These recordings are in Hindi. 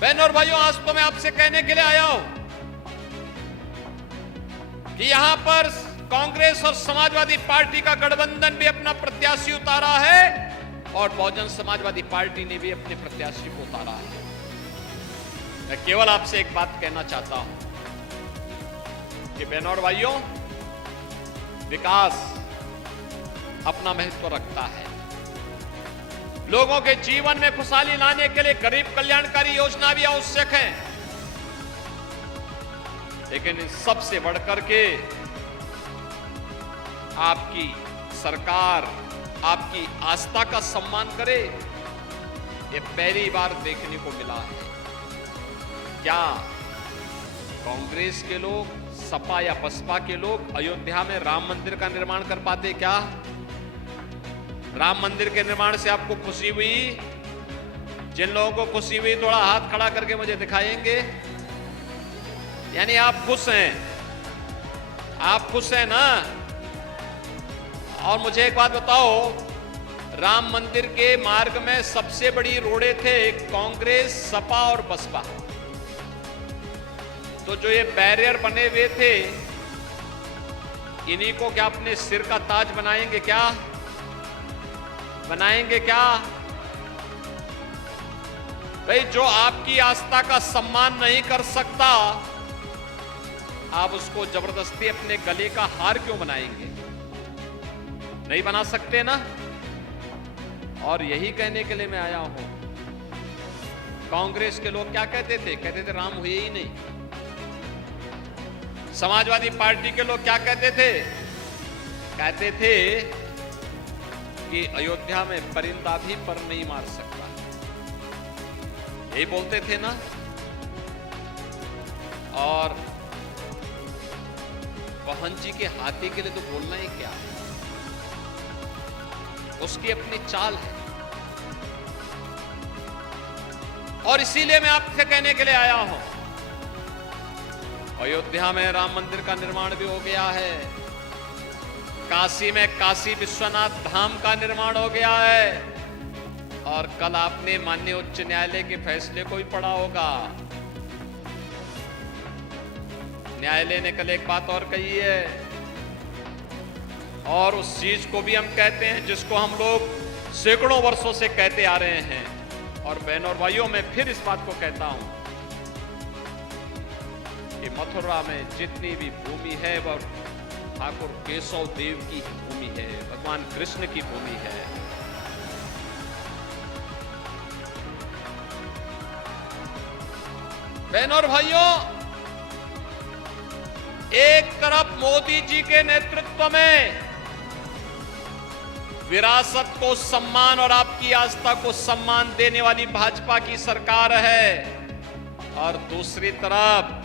बहनों और भाइयों, आज तो मैं आपसे कहने के लिए आया हूं कि यहां पर कांग्रेस और समाजवादी पार्टी का गठबंधन भी अपना प्रत्याशी उतारा है और बहुजन समाजवादी पार्टी ने भी अपने प्रत्याशी को उतारा है। मैं केवल आपसे एक बात कहना चाहता हूं कि बहनों और भाइयों, विकास अपना महत्व रखता है। लोगों के जीवन में खुशहाली लाने के लिए गरीब कल्याणकारी योजना भी आवश्यक है, लेकिन सबसे बढ़कर के आपकी सरकार आपकी आस्था का सम्मान करे, ये पहली बार देखने को मिला है। क्या कांग्रेस के लोग, सपा या बसपा के लोग अयोध्या में राम मंदिर का निर्माण कर पाते? क्या राम मंदिर के निर्माण से आपको खुशी हुई? जिन लोगों को खुशी हुई थोड़ा हाथ खड़ा करके मुझे दिखाएंगे। यानी आप खुश हैं, आप खुश हैं ना? और मुझे एक बात बताओ, राम मंदिर के मार्ग में सबसे बड़ी रोड़े थे कांग्रेस, सपा और बसपा। तो जो ये बैरियर बने हुए थे, इन्हीं को क्या अपने सिर का ताज बनाएंगे? क्या बनाएंगे? क्या भाई, जो आपकी आस्था का सम्मान नहीं कर सकता, आप उसको जबरदस्ती अपने गले का हार क्यों बनाएंगे? नहीं बना सकते ना? और यही कहने के लिए मैं आया हूं। कांग्रेस के लोग क्या कहते थे? कहते थे राम हुए ही नहीं। समाजवादी पार्टी के लोग क्या कहते थे? कहते थे कि अयोध्या में परिंदा भी पर नहीं मार सकता। यही बोलते थे ना? और पवन जी के हाथी के लिए तो बोलना ही क्या, उसकी अपनी चाल है। और इसीलिए मैं आपसे कहने के लिए आया हूं, अयोध्या में राम मंदिर का निर्माण भी हो गया है, काशी में काशी विश्वनाथ धाम का निर्माण हो गया है, और कल आपने माननीय उच्च न्यायालय के फैसले को भी पढ़ा होगा। न्यायालय ने कल एक बात और कही है, और उस चीज को भी हम कहते हैं जिसको हम लोग सैकड़ों वर्षों से कहते आ रहे हैं। और बहनों और भाइयों, मैं फिर इस बात को कहता हूं कि मथुरा में जितनी भी भूमि है वह ठाकुर केशव देव की भूमि है, भगवान कृष्ण की भूमि है। बहनों और भाइयों, एक तरफ मोदी जी के नेतृत्व में विरासत को सम्मान और आपकी आस्था को सम्मान देने वाली भाजपा की सरकार है, और दूसरी तरफ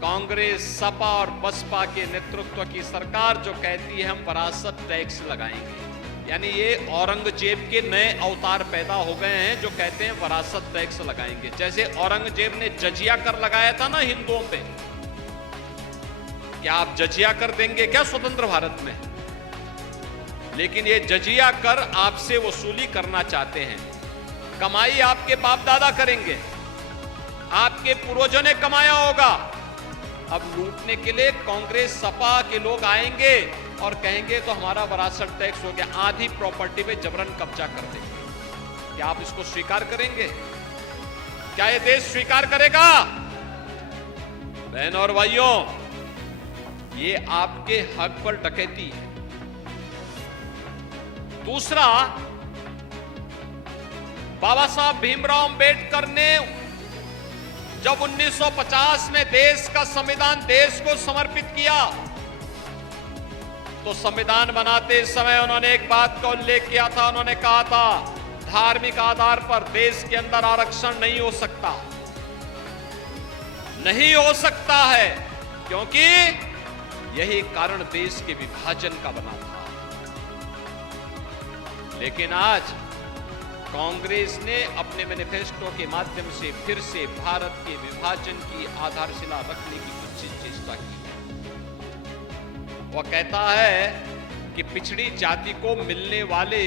कांग्रेस, सपा और बसपा के नेतृत्व की सरकार जो कहती है हम विरासत टैक्स लगाएंगे। यानी ये औरंगजेब के नए अवतार पैदा हो गए हैं जो कहते हैं विरासत टैक्स लगाएंगे। जैसे औरंगजेब ने जजिया कर लगाया था ना हिंदुओं पे, क्या आप जजिया कर देंगे क्या स्वतंत्र भारत में? लेकिन ये जजिया कर आपसे वसूली करना चाहते हैं। कमाई आपके बाप दादा करेंगे, आपके पूर्वजों ने कमाया होगा। अब लूटने के लिए कांग्रेस, सपा के लोग आएंगे और कहेंगे तो हमारा विरासत टैक्स हो गया, आधी प्रॉपर्टी पे जबरन कब्जा कर देंगे। क्या आप इसको स्वीकार करेंगे? क्या ये देश स्वीकार करेगा? बहनों और भाइयों, ये आपके हक पर डकैती है। दूसरा, बाबा साहब भीमराव अंबेडकर ने जब 1950 में देश का संविधान देश को समर्पित किया, तो संविधान बनाते समय उन्होंने एक बात का उल्लेख किया था। उन्होंने कहा था धार्मिक आधार पर देश के अंदर आरक्षण नहीं हो सकता, नहीं हो सकता है, क्योंकि यही कारण देश के विभाजन का बना था। लेकिन आज कांग्रेस ने अपने मैनिफेस्टो के माध्यम से फिर से भारत के विभाजन की आधारशिला रखने की कुछ चेष्टा की। वह कहता है कि पिछड़ी जाति को मिलने वाले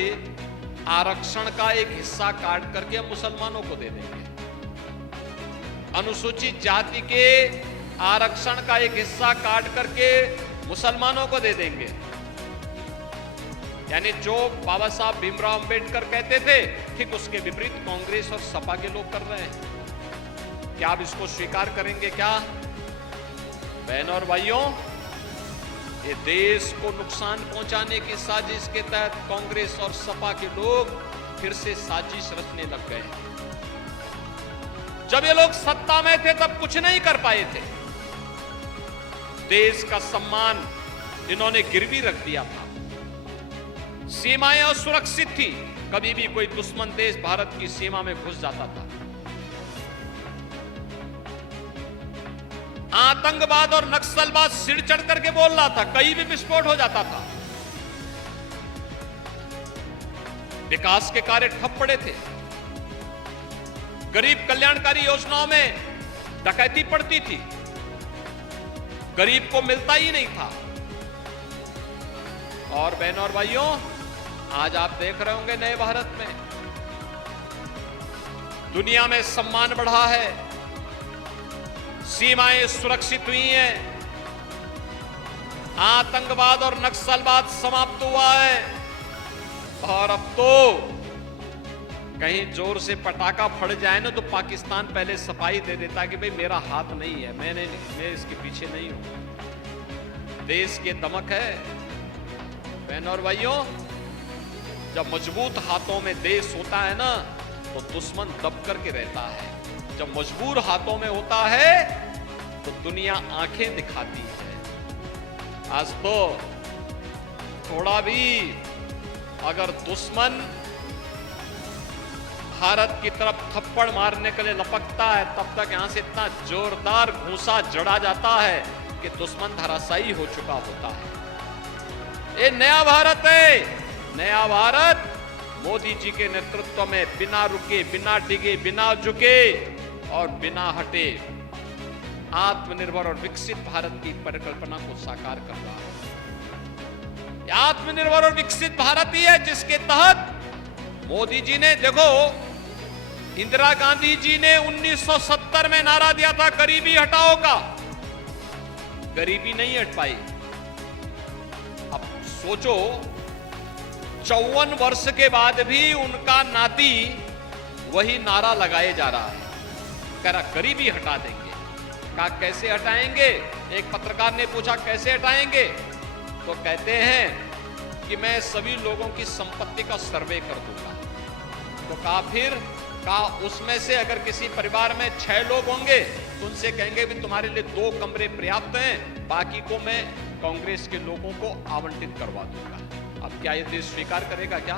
आरक्षण का एक हिस्सा काट करके हम मुसलमानों को दे देंगे। अनुसूचित जाति के आरक्षण का एक हिस्सा काट करके मुसलमानों को दे देंगे। यानी जो बाबा साहब भीमराव अंबेडकर कहते थे, ठीक उसके विपरीत कांग्रेस और सपा के लोग कर रहे हैं। क्या आप इसको स्वीकार करेंगे? क्या बहनों और भाइयों, ये देश को नुकसान पहुंचाने की साजिश के तहत कांग्रेस और सपा के लोग फिर से साजिश रचने लग गए। जब ये लोग सत्ता में थे तब कुछ नहीं कर पाए थे। देश का सम्मान इन्होंने गिरवी रख दिया था। सीमाएं असुरक्षित थी, कभी भी कोई दुश्मन देश भारत की सीमा में घुस जाता था। आतंकवाद और नक्सलवाद सिर चढ़ करके बोल रहा था, कहीं भी विस्फोट हो जाता था। विकास के कार्य ठप पड़े थे। गरीब कल्याणकारी योजनाओं में डकैती पड़ती थी, गरीब को मिलता ही नहीं था। और बहनों और भाइयों, आज आप देख रहे होंगे नए भारत में दुनिया में सम्मान बढ़ा है, सीमाएं सुरक्षित हुई हैं, आतंकवाद और नक्सलवाद समाप्त हुआ है। और अब तो कहीं जोर से पटाखा फट जाए ना तो पाकिस्तान पहले सफाई दे देता कि भाई मेरा हाथ नहीं है, मैं इसके पीछे नहीं हूं। देश के दमक है। बहनों और भाइयों, जब मजबूत हाथों में देश होता है ना तो दुश्मन दब करके रहता है। जब मजबूर हाथों में होता है तो दुनिया आंखें दिखाती है। आज तो थोड़ा भी अगर दुश्मन भारत की तरफ थप्पड़ मारने के लिए लपकता है, तब तक यहां से इतना जोरदार घूंसा जड़ा जाता है कि दुश्मन धराशायी हो चुका होता है। ये नया भारत है। नया भारत मोदी जी के नेतृत्व में बिना रुके, बिना डिगे, बिना झुके और बिना हटे आत्मनिर्भर और विकसित भारत की परिकल्पना को साकार कर रहा है। आत्मनिर्भर और विकसित भारत ही है जिसके तहत मोदी जी ने, देखो इंदिरा गांधी जी ने 1970 में नारा दिया था गरीबी हटाओ का, गरीबी नहीं हट पाई। अब सोचो 54 वर्ष के बाद भी उनका नाती वही नारा लगाए जा रहा है, कह रहा गरीबी हटा देंगे। कहा कैसे हटाएंगे? एक पत्रकार ने पूछा कैसे हटाएंगे, तो कहते हैं कि मैं सभी लोगों की संपत्ति का सर्वे कर दूंगा। तो कहा उसमें से अगर किसी परिवार में 6 लोग होंगे तो उनसे कहेंगे भी तुम्हारे लिए 2 कमरे पर्याप्त हैं, बाकी को मैं कांग्रेस के लोगों को आवंटित करवा दूंगा। अब क्या ये देश स्वीकार करेगा? क्या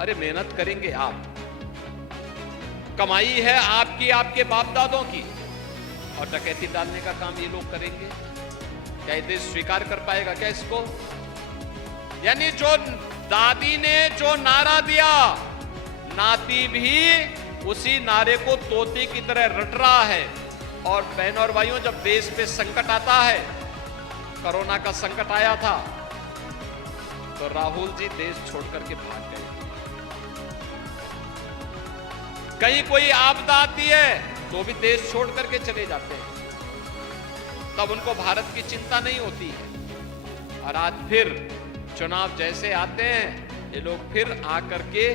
अरे मेहनत करेंगे आप, कमाई है आपकी, आपके बाप दादों की, और डकैती डालने का काम ये लोग करेंगे। क्या ये देश स्वीकार कर पाएगा क्या इसको? यानी जो दादी ने जो नारा दिया, नाती भी उसी नारे को तोते की तरह रट रहा है। और बहनों और भाइयों, जब देश पे संकट आता है, कोरोना का संकट आया था तो राहुल जी देश छोड़ करके भाग गए। कहीं कोई आपदा आती है तो भी देश छोड़ करके चले जाते हैं, तब उनको भारत की चिंता नहीं होती है। और आज फिर चुनाव जैसे आते हैं, ये लोग फिर आकर के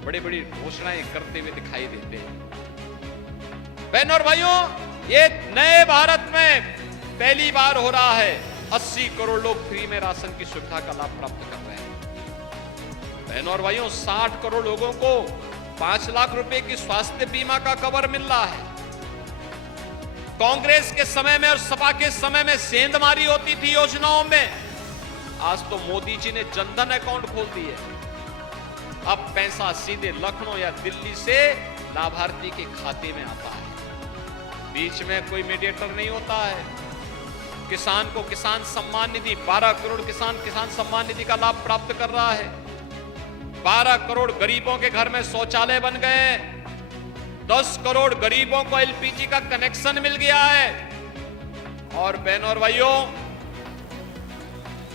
बड़ी बड़ी घोषणाएं करते हुए दिखाई देते हैं। बहनों और भाइयों, ये नए भारत में पहली बार हो रहा है 80 करोड़ लोग फ्री में राशन की सुविधा का लाभ प्राप्त कर रहे हैं। बहनों और भाइयों, 60 करोड़ लोगों को 5 लाख रुपए की स्वास्थ्य बीमा का कवर मिल रहा है। कांग्रेस के समय में और सपा के समय में सेंधमारी होती थी योजनाओं में, आज तो मोदी जी ने जनधन अकाउंट खोल दिए। अब पैसा सीधे लखनऊ या दिल्ली से लाभार्थी के खाते में आता है, बीच में कोई मीडिएटर नहीं होता है। किसान को किसान सम्मान निधि, 12 करोड़ किसान सम्मान निधि का लाभ प्राप्त कर रहा है। 12 करोड़ गरीबों के घर में शौचालय बन गए। 10 करोड़ गरीबों को एलपीजी का कनेक्शन मिल गया है। और बहनों और भाइयों,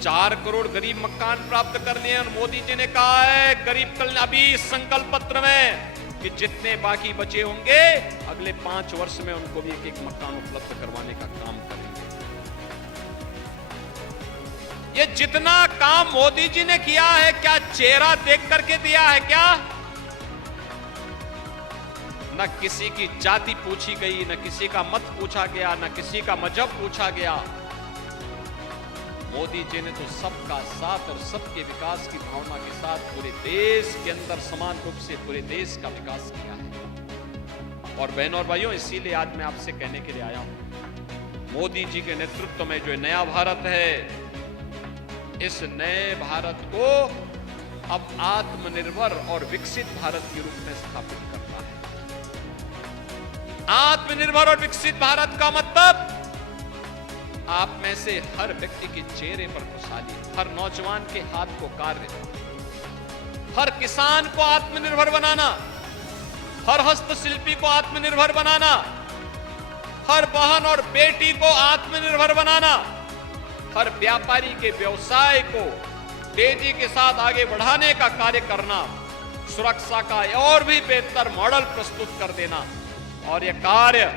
4 करोड़ गरीब मकान प्राप्त कर लिए। और मोदी जी ने कहा है गरीब कल्याण, अभी संकल्प पत्र में कि जितने बाकी बचे होंगे अगले 5 वर्ष में उनको भी एक मकान उपलब्ध करवाने का काम करेंगे। ये जितना काम मोदी जी ने किया है, क्या चेहरा देख करके दिया है क्या? न किसी की जाति पूछी गई, न किसी का मत पूछा गया, न किसी का मजहब पूछा गया। मोदी जी ने तो सबका साथ और सबके विकास की भावना के साथ पूरे देश के अंदर समान रूप से पूरे देश का विकास किया है। और बहनों और भाइयों, इसीलिए आज मैं आपसे कहने के लिए आया हूं, मोदी जी के नेतृत्व में जो नया भारत है, इस नए भारत को अब आत्मनिर्भर और विकसित भारत के रूप में स्थापित करना है। आत्मनिर्भर और विकसित भारत का मतलब आप में से हर व्यक्ति के चेहरे पर खुशहाली, हर नौजवान के हाथ को कार्य, हर किसान को आत्मनिर्भर बनाना, हर हस्तशिल्पी को आत्मनिर्भर बनाना, हर बहन और बेटी को आत्मनिर्भर बनाना, हर व्यापारी के व्यवसाय को तेजी के साथ आगे बढ़ाने का कार्य करना, सुरक्षा का और भी बेहतर मॉडल प्रस्तुत कर देना। और यह कार्य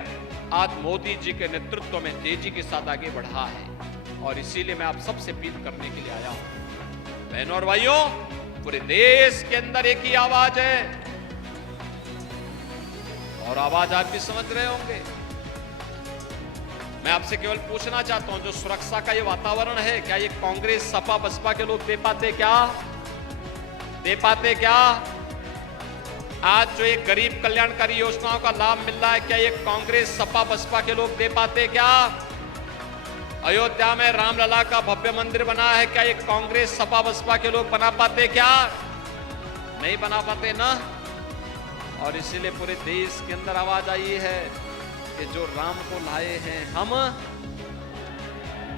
आज मोदी जी के नेतृत्व में तेजी के साथ आगे बढ़ा है। और इसीलिए मैं आप सबसे अपील करने के लिए आया हूं, बहनों और भाइयों, पूरे देश के अंदर एक ही आवाज है, और आवाज आप भी समझ रहे होंगे। मैं आपसे केवल पूछना चाहता हूं, जो सुरक्षा का ये वातावरण है, क्या ये कांग्रेस सपा बसपा के लोग दे पाते क्या? दे पाते क्या? आज जो एक गरीब कल्याणकारी योजनाओं का लाभ मिल रहा है, क्या ये कांग्रेस सपा बसपा के लोग दे पाते क्या? अयोध्या में रामलला का भव्य मंदिर बना है, क्या ये कांग्रेस सपा बसपा के लोग बना पाते क्या? नहीं बना पाते ना। और इसीलिए पूरे देश के अंदर आवाज आई है कि जो राम को लाए हैं हम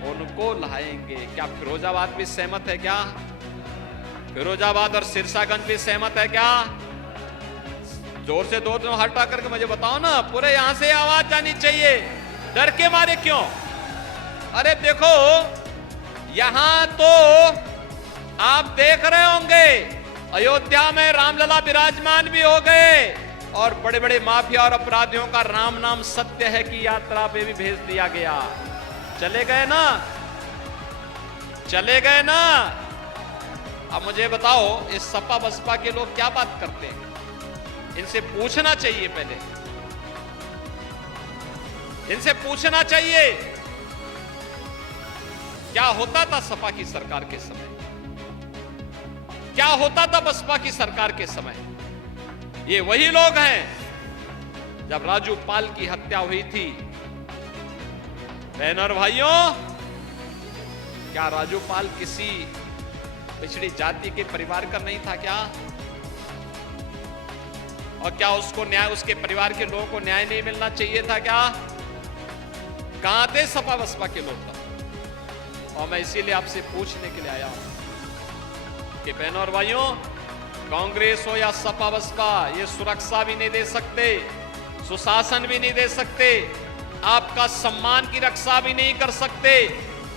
उनको लाएंगे। क्या फिरोजाबाद भी सहमत है क्या? फिरोजाबाद और सिरसागंज भी सहमत है क्या? जोर से दो हटा करके मुझे बताओ ना, पूरे यहां से आवाज जानी चाहिए। डर के मारे क्यों? अरे देखो, यहां तो आप देख रहे होंगे, अयोध्या में रामलला विराजमान भी हो गए, और बड़े बड़े माफिया और अपराधियों का राम नाम सत्य है की यात्रा पे भी भेज दिया गया। चले गए ना, चले गए ना। अब मुझे बताओ, इस सपा बसपा के लोग क्या बात करते हैं? इनसे पूछना चाहिए, पहले इनसे पूछना चाहिए क्या होता था सपा की सरकार के समय, क्या होता था बसपा की सरकार के समय। ये वही लोग हैं जब राजू पाल की हत्या हुई थी। बहनों और भाइयों, क्या राजू पाल किसी पिछड़ी जाति के परिवार का नहीं था क्या? और क्या उसको न्याय, उसके परिवार के लोगों को न्याय नहीं मिलना चाहिए था क्या? कहां थे सपा बसपा के लोग तब? और मैं इसीलिए आपसे पूछने के लिए आया हूं कि बहनों और भाइयों, कांग्रेस हो या सपा बसपा, ये सुरक्षा भी नहीं दे सकते, सुशासन भी नहीं दे सकते, आपका सम्मान की रक्षा भी नहीं कर सकते,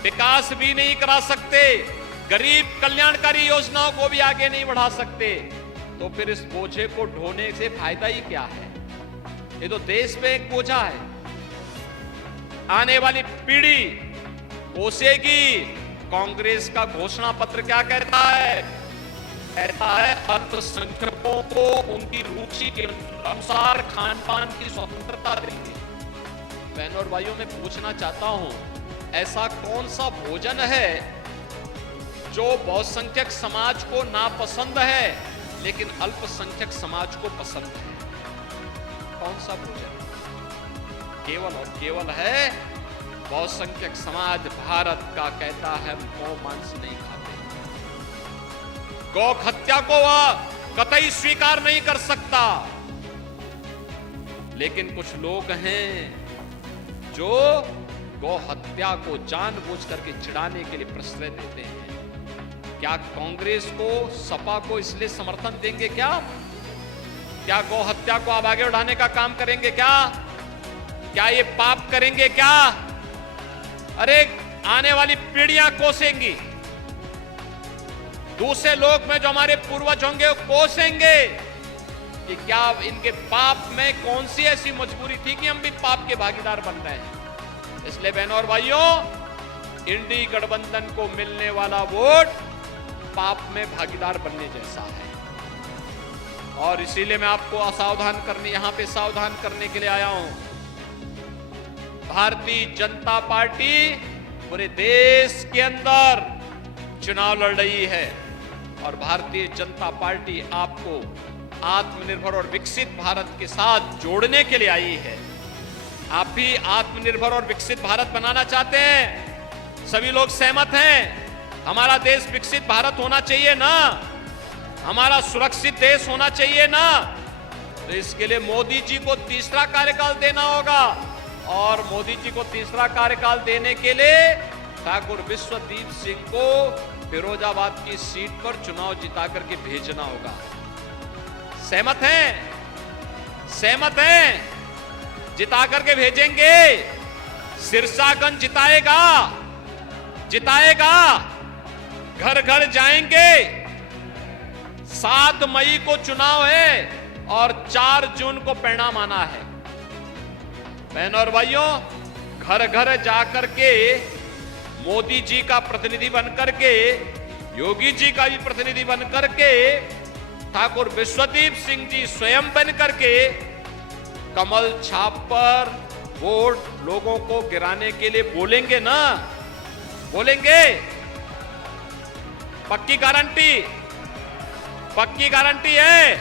विकास भी नहीं करा सकते, गरीब कल्याणकारी योजनाओं को भी आगे नहीं बढ़ा सकते। तो फिर इस बोझे को ढोने से फायदा ही क्या है? ये तो देश पे एक बोझा है। आने वाली पीढ़ी कोसेगी। कांग्रेस का घोषणा पत्र क्या कहता है? कहता है अल्पसंख्यकों को उनकी रुचि के अनुसार खान पान की स्वतंत्रता देंगे। बहनों और भाइयों, मैं पूछना चाहता हूं, ऐसा कौन सा भोजन है जो बहुसंख्यक समाज को नापसंद है लेकिन अल्पसंख्यक समाज को पसंद है? कौन सा भोजन? केवल और केवल है बहुसंख्यक समाज भारत का कहता है गौ मांस नहीं खाते, गौ हत्या को वह कतई स्वीकार नहीं कर सकता। लेकिन कुछ लोग हैं जो गौ हत्या को जानबूझ करके चिढ़ाने के लिए प्रश्रय देते हैं। क्या कांग्रेस को, सपा को इसलिए समर्थन देंगे क्या? क्या गौ हत्या को आप आगे बढ़ाने का काम करेंगे क्या? क्या ये पाप करेंगे क्या? अरे आने वाली पीढ़ियां कोसेंगी, दूसरे लोग में जो हमारे पूर्वज होंगे वो कोसेंगे। कि क्या इनके पाप में कौन सी ऐसी मजबूरी थी कि हम भी पाप के भागीदार बन रहे हैं। इसलिए बहनों और भाइयों, इंडी गठबंधन को मिलने वाला वोट पाप में भागीदार बनने जैसा है। और इसीलिए मैं आपको यहां पे सावधान करने के लिए आया हूं। भारतीय जनता पार्टी पूरे देश के अंदर चुनाव लड़ रही है और भारतीय जनता पार्टी आपको आत्मनिर्भर और विकसित भारत के साथ जोड़ने के लिए आई है। आप भी आत्मनिर्भर और विकसित भारत बनाना चाहते हैं, सभी लोग सहमत हैं। हमारा देश विकसित भारत होना चाहिए ना, हमारा सुरक्षित देश होना चाहिए ना। तो इसके लिए मोदी जी को तीसरा कार्यकाल देना होगा और मोदी जी को तीसरा कार्यकाल देने के लिए ठाकुर विश्वदीप सिंह को फिरोजाबाद की सीट पर चुनाव जिता करके भेजना होगा। सहमत हैं? सहमत हैं? जिता करके भेजेंगे। सिरसागंज जिताएगा, जिताएगा, घर घर जाएंगे। 7 मई को चुनाव है और 4 जून को परिणाम आना है। बहनों और भाइयों, घर घर जाकर के मोदी जी का प्रतिनिधि बनकर के, योगी जी का भी प्रतिनिधि बनकर के, ठाकुर विश्वदीप सिंह जी स्वयं बनकर के कमल छाप पर वोट लोगों को गिराने के लिए बोलेंगे ना, बोलेंगे। पक्की गारंटी, पक्की गारंटी है।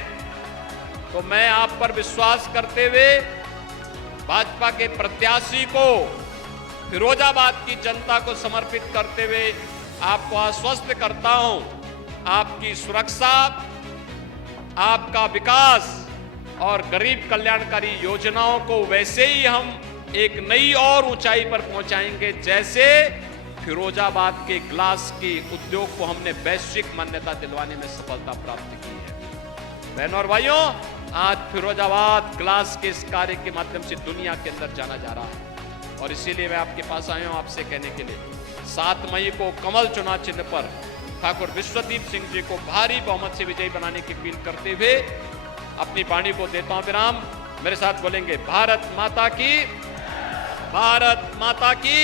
तो मैं आप पर विश्वास करते हुए भाजपा के प्रत्याशी को फिरोजाबाद की जनता को समर्पित करते हुए आपको आश्वस्त करता हूं, आपकी सुरक्षा, आपका विकास और गरीब कल्याणकारी योजनाओं को वैसे ही हम एक नई और ऊंचाई पर पहुंचाएंगे जैसे फिरोजाबाद के ग्लास के उद्योग को हमने वैश्विक मान्यता दिलवाने में सफलता प्राप्त की है। बहनों और भाइयों, आज फिरोजाबाद ग्लास के इस कार्य के माध्यम से दुनिया के अंदर जाना जा रहा है और इसीलिए मैं आपके पास आया हूं आपसे कहने के लिए 7 मई को कमल चुनाव चिन्ह पर ठाकुर विश्वदीप सिंह जी को भारी बहुमत से विजयी बनाने की अपील करते हुए अपनी वाणी को देता हूं विराम। मेरे साथ बोलेंगे भारत माता की, भारत माता की।